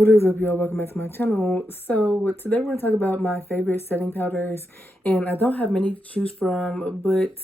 What is up, y'all? Welcome back to my channel. So today we're gonna talk about my favorite setting powders, and I don't have many to choose from, but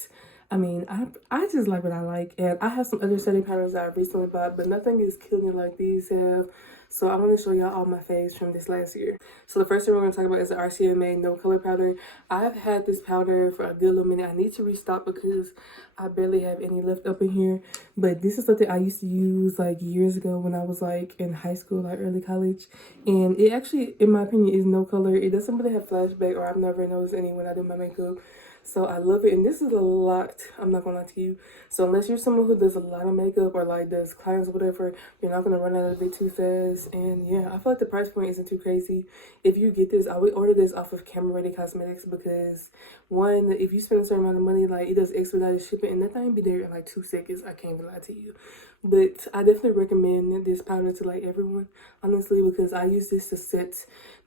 I mean, I just like what I like, and I have some other setting powders that I recently bought, but nothing is killing it like these have. So I want to show y'all all my faves from this last year. So the first thing we're going to talk about is the RCMA No Color Powder. I've had this powder for a good little minute. I need to restock because I barely have any left up in here. But this is something I used to use like years ago when I was like in high school, like early college. And it actually, in my opinion, is no color. It doesn't really have flashback, or I've never noticed any when I do my makeup. So I love it, and this is a lot, I'm not gonna lie to you. So unless you're someone who does a lot of makeup or like does clients or whatever, you're not gonna run out of it too fast. And yeah, I feel like the price point isn't too crazy. If you get this, I would order this off of Camera Ready Cosmetics because one, if you spend a certain amount of money, like it does expedited shipping, and that thing be there in like 2 seconds. I can't even lie to you. But I definitely recommend this powder to like everyone, honestly, because I use this to set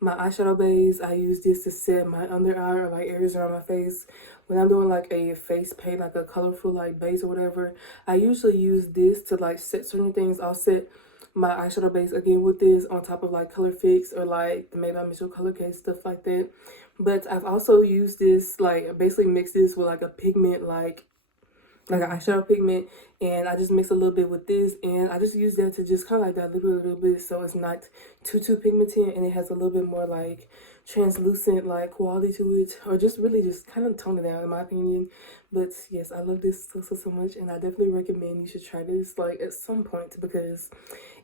my eyeshadow base. I use this to set my under eye or like areas around my face. When I'm doing like a face paint, like a colorful like base or whatever, I usually use this to like set certain things. I'll set my eyeshadow base again with this on top of like Color Fix or like the Made by Mitchell Color Case, stuff like that. But I've also used this, like basically mix this with like a pigment, like an eyeshadow pigment, and I just mix a little bit with this, and I just use that to just kind of like dilute it a little bit so it's not too pigmented, and it has a little bit more like translucent like quality to it, or just really just kind of tone it down in my opinion. But yes, I love this so much, and I definitely recommend you should try this like at some point because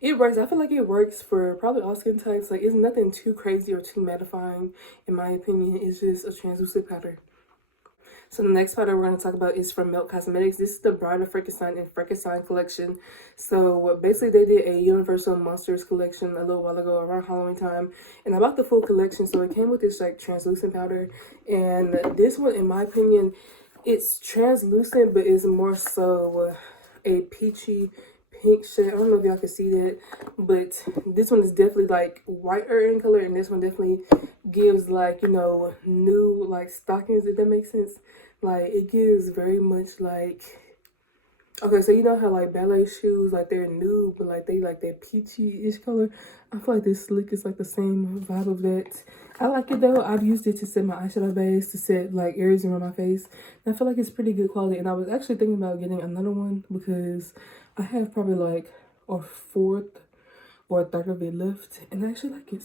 it works. I feel like it works for probably all skin types. Like it's nothing too crazy or too mattifying in my opinion. It's just a translucent powder. So the next powder we're going to talk about is from Milk Cosmetics. This is the Bride of Frankenstein and Frankenstein collection. So basically they did a Universal Monsters collection a little while ago around Halloween time. And I bought the full collection. So it came with this like translucent powder. And this one, in my opinion, it's translucent, but it's more so a peachy pink shade. I don't know if y'all can see that, but this one is definitely like whiter in color, and this one definitely gives like, you know, new like stockings, if that makes sense. Like it gives very much like, okay, so you know how like ballet shoes, like they're new, but like they like that peachy-ish color. I feel like this slick is like the same vibe of that. I like it though. I've used it to set my eyeshadow base, to set like areas around my face. And I feel like it's pretty good quality. And I was actually thinking about getting another one because I have probably like a fourth or a third of it left, and I actually like it.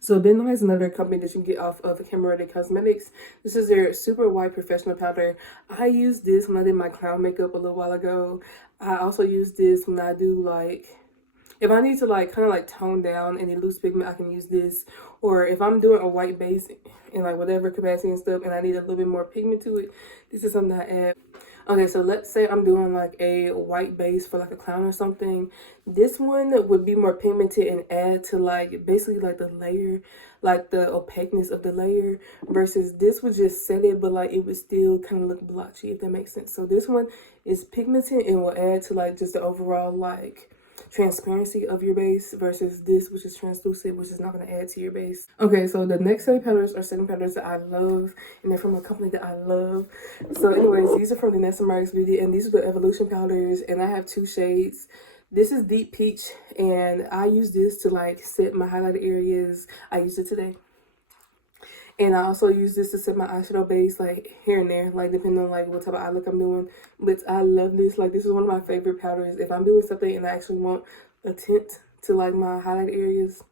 So Benlo is another company that you can get off of Camera Ready Cosmetics. This is their Super White Professional Powder. I used this when I did my clown makeup a little while ago. I also use this when I do like, if I need to like kind of like tone down any loose pigment, I can use this. Or if I'm doing a white base in like whatever capacity and stuff and I need a little bit more pigment to it, this is something I add. Okay, so let's say I'm doing like a white base for like a clown or something. This one would be more pigmented and add to like basically like the layer, like the opaqueness of the layer, versus this would just set it, but like it would still kind of look blotchy, if that makes sense. So this one is pigmented and will add to like just the overall like transparency of your base, versus this, which is translucent, which is not going to add to your base. Okay, so the next setting powders are setting powders that I love, and they're from a company that I love. So anyways, these are from the Nessa Marks Beauty, and these are the Evolution powders, and I have 2 shades. This is Deep Peach, and I use this to like set my highlighted areas. I used it today. And I also use this to set my eyeshadow base, like here and there, like depending on like what type of eye look I'm doing. But I love this. Like this is one of my favorite powders. If I'm doing something and I actually want a tint to like my highlight areas,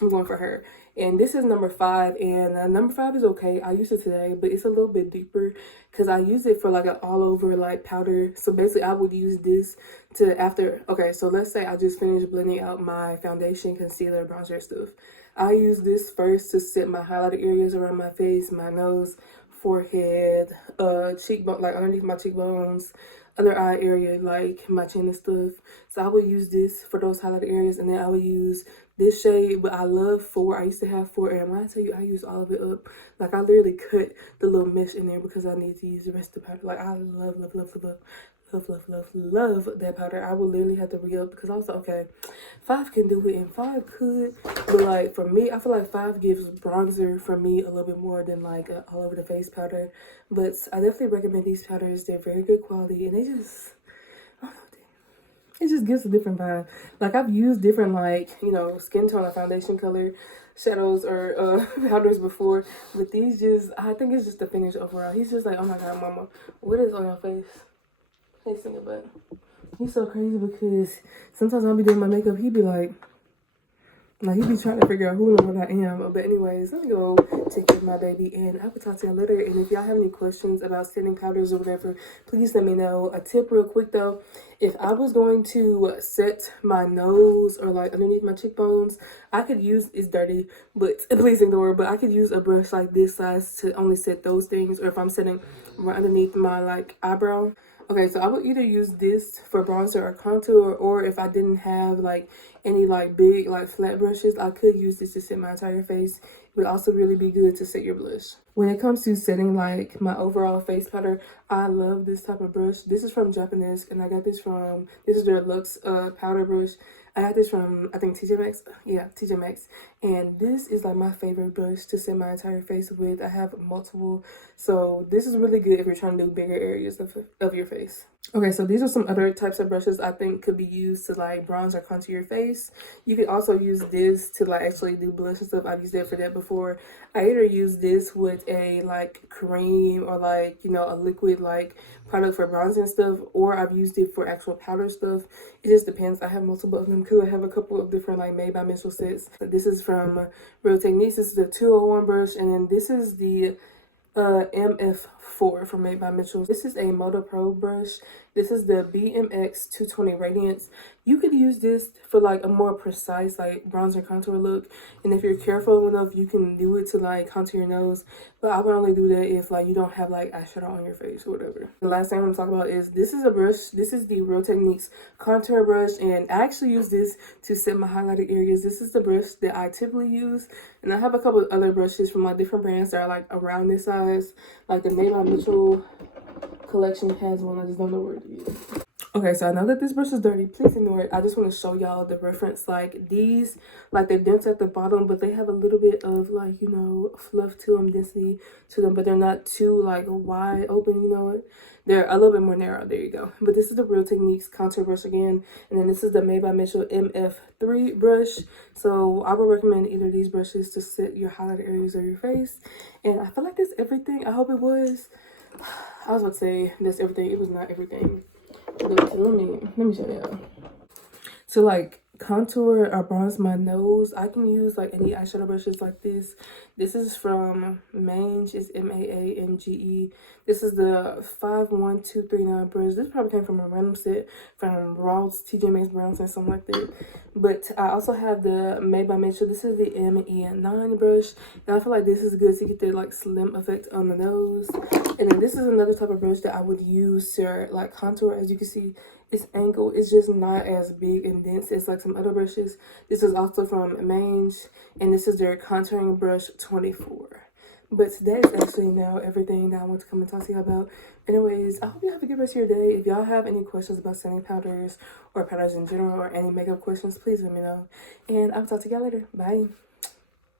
I'm going for her. And this is number 5, and number 5 is okay. I used it today, but it's a little bit deeper because I use it for like an all over like powder. So basically I would use this to after, okay, so let's say I just finished blending out my foundation, concealer, bronzer stuff. I use this first to set my highlighted areas around my face, my nose, forehead, cheekbone, like underneath my cheekbones, under eye area, like my chin and stuff. So I would use this for those highlighted areas, and then I would use this shade, but I love 4. I used to have 4, and when I tell you I use all of it up, like I literally cut the little mesh in there because I need to use the rest of the powder. Like I love that powder. I would literally have to re-up because I was like, okay, 5 can do it and 5 could, but like for me, I feel like 5 gives bronzer for me a little bit more than like all over the face powder. But I definitely recommend these powders. They're very good quality, and they just, it just gives a different vibe. Like I've used different like, you know, skin tone or foundation color shadows or powders before, but these just, I think it's just the finish overall. He's just like, oh my god, mama, what is on your face? Hey, sing it, but he's so crazy because sometimes I'll be doing my makeup, he be like he be trying to figure out who and what I am. But anyways, let me go take care of my baby and I will talk to y'all later. And if y'all have any questions about setting powders or whatever, please let me know. A tip real quick though, if I was going to set my nose or like underneath my cheekbones, I could use, it's dirty, but please ignore, but I could use a brush like this size to only set those things, or if I'm setting right underneath my like eyebrow. Okay, so I would either use this for bronzer or contour, or if I didn't have like any like big like flat brushes, I could use this to set my entire face. It would also really be good to set your blush. When it comes to setting like my overall face powder, I love this type of brush. This is from Japanese, and I got this from, this is their Luxe powder brush. I got this from, I think, TJ Maxx. Yeah, TJ Maxx. And this is like my favorite brush to set my entire face with. I have multiple. So this is really good if you're trying to do bigger areas of your face. Okay, so these are some other types of brushes I think could be used to like bronze or contour your face. You could also use this to like actually do blush and stuff. I've used it for that before. I either use this with a like cream or like, you know, a liquid like product for bronzing and stuff, or I've used it for actual powder stuff. It just depends. I have multiple of them because I have a couple of different like Made by Mitchell sets. This is from Real Techniques. This is the 201 brush, and then this is the MF4 from Made by Mitchell. This is a Moto Pro brush. This is the BMX 220 Radiance. You could use this for like a more precise like bronzer contour look, and if you're careful enough, you can do it to like contour your nose. But I would only do that if like you don't have like eyeshadow on your face or whatever. The last thing I'm gonna talk about is this is a brush. This is the Real Techniques contour brush, and I actually use this to set my highlighted areas. This is the brush that I typically use, and I have a couple of other brushes from like different brands that are like around this size. Like the Made by Mitchell collection has one. I just don't know where it is. Okay, so I know that this brush is dirty. Please ignore it. I just want to show y'all the reference. Like these, like they're dense at the bottom, but they have a little bit of like, you know, fluff to them, density to them, but they're not too like wide open, you know. They're a little bit more narrow. There you go. But this is the Real Techniques contour brush again. And then this is the Made by Mitchell MF3 brush. So I would recommend either of these brushes to set your highlighted areas of your face. And I feel like that's everything. I hope it was. I was about to say that's everything. It was not everything. But let me show y'all. So like contour or bronze my nose, I can use like any eyeshadow brushes like this. This is from Mange. It's Maange. This is the 51239 brush. This probably came from a random set from Ross, TJ Maxx, Browns, something like that. But I also have the Made by Mitchell. This is the ME9 brush, and I feel like this is good to get the like slim effect on the nose. And then this is another type of brush that I would use to like contour. As you can see, its angle is just not as big and dense as like some other brushes. This is also from Mange, and this is their contouring brush 24. But that is actually now everything that I want to come and talk to you about. Anyways, I hope you have a good rest of your day. If y'all have any questions about setting powders or powders in general or any makeup questions, please let me know. And I'll talk to y'all later. Bye.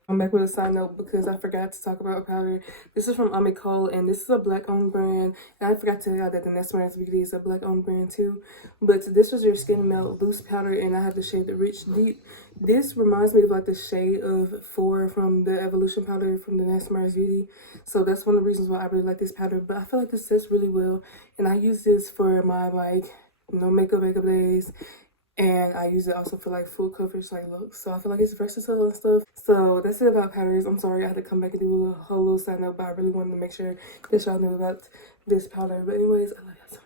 I'm back with a side note because I forgot to talk about a powder. This is from Amicole, and this is a black-owned brand. And I forgot to tell y'all that the Nest Martin's Beauty is a black-owned brand too. But this was your Skin Melt Loose Powder, and I have the shade the Rich Deep. This reminds me of like the shade of 4 from the Evolution powder from the Nest Martin's Beauty. So that's one of the reasons why I really like this powder. But I feel like this sets really well, and I use this for my like no makeup days. And I use it also for like full coverage like looks. So I feel like it's versatile and stuff. So that's it about powders. I'm sorry I had to come back and do a whole little side note, but I really wanted to make sure that y'all knew about this powder. But anyways, I love y'all so much.